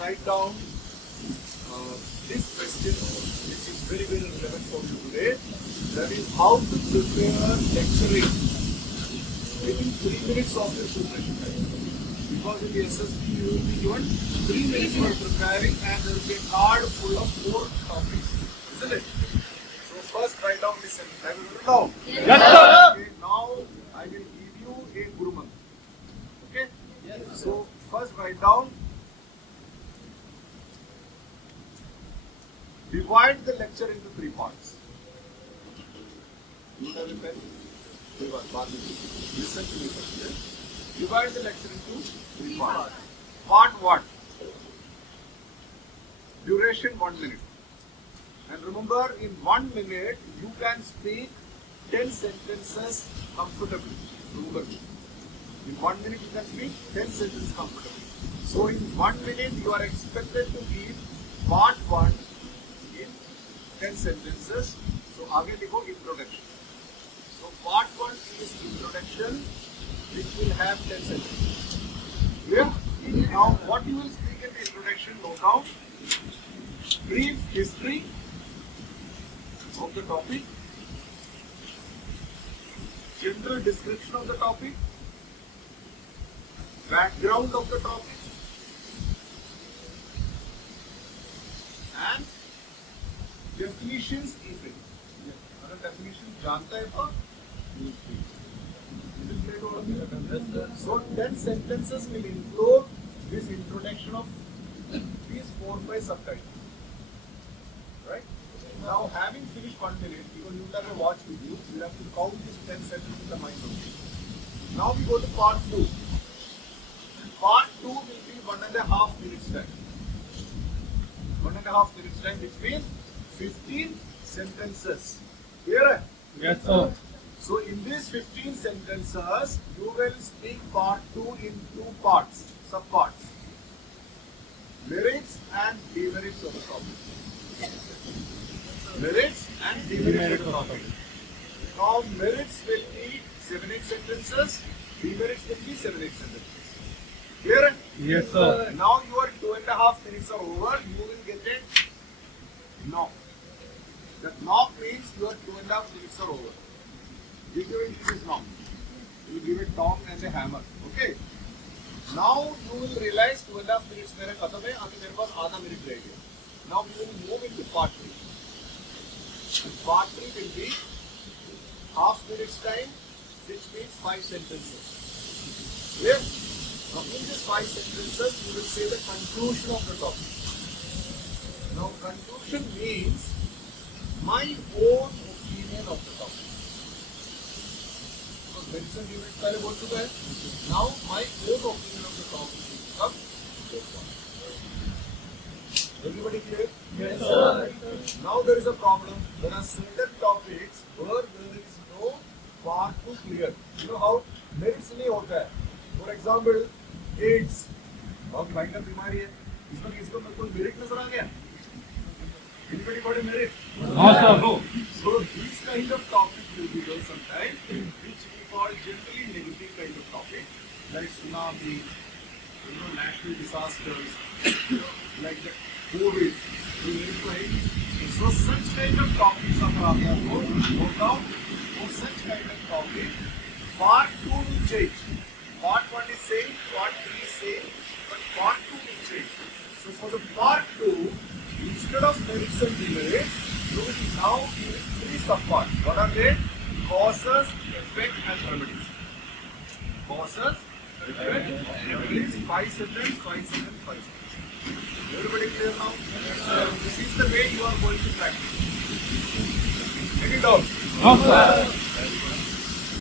write down this question, which is very, very relevant for you today. That is how to prepare lecturing within 3 minutes of your preparation time. Because in the SSB you will be given 3 minutes for preparing and there will be a card full of 4 topics. Isn't it? So first write down this sentence. Have you written down? Yes, sir. Okay, now I will give you a Guru Mantra. Okay? Yes. So first write down. Divide the lecture into 3 parts. You have a pen? Listen to me first. Divide the lecture into 3 parts. Part 1. Duration 1 minute. And remember, in 1 minute, you can speak 10 sentences comfortably. Remember, in 1 minute you can speak 10 sentences comfortably. So in 1 minute you are expected to give part 1 in 10 sentences. So आगे लिखो introduction. So part 1 is introduction, which will have 10 sentences. Clear? Now what you will speak in the introduction, note down. Brief history of the topic, general description of the topic, background of the topic, and definitions in it. अगर definition जानता है तो you speak. Is it clear to all of you? So 10 sentences will include this introduction of these 4-5 subtitles. Right? Now, having finished 1 minute, because you will have a watch with you, you will have to count these 10 sentences in the mind only. Now we go to part 2. Part 2 will be 1.5 minutes time. 1.5 minutes time, which means 15 sentences. Clear? Yes, sir. So in these 15 sentences, you will speak part 2 in 2 parts, subparts. Merits and demerits of the topic. Merits and demerits of the topic. Now merits will be 7-8 sentences, demerits will be 7-8 sentences. Clear? Yes, sir. Now your 2.5 minutes are over, you will get a knock. That knock means your 2.5 minutes are over. Give your this knock. You give a tong and a hammer. Okay? Now you will realize 2.5 minutes मेरे खत्म है, अभी मेरे पास आधा minute रह गया. Now we will move into part 3. And part 3 will be half minutes time, which means 5 sentences. Clear? Now in these 5 sentences, you will say the conclusion of the topic. Now conclusion means my own opinion of the topic. Because medicine unit पहले बोल चुका है. Now my own opinion of the topic will come. Everybody clear? Yes, sir. Now there is a problem. There are certain topics where there is no part to clear. You know how merits नहीं होता है. For example, AIDS. बहुत भयंकर बीमारी है. इसमें किसको में कोई मेरिट नजर आ गया? Anybody got a merit? No, sir. No. So these kind of topics will be there sometimes, which we call generally negative kind of topic, like tsunami, national disasters, like the COVID. So such kind of topics are note down. For such kind of topic, part 2 will change. Part 1 is same, part 3 is same, but part 2 will change. So for the part 2, instead of merits and demerits, you will now give 3 subparts. What are they? Causes, effect, and remedies. Causes, effect, remedies. 5 sentences, 5 sentences, 5 sentences. Everybody clear now? This is the way you are going to practice. Any doubt? No, sir.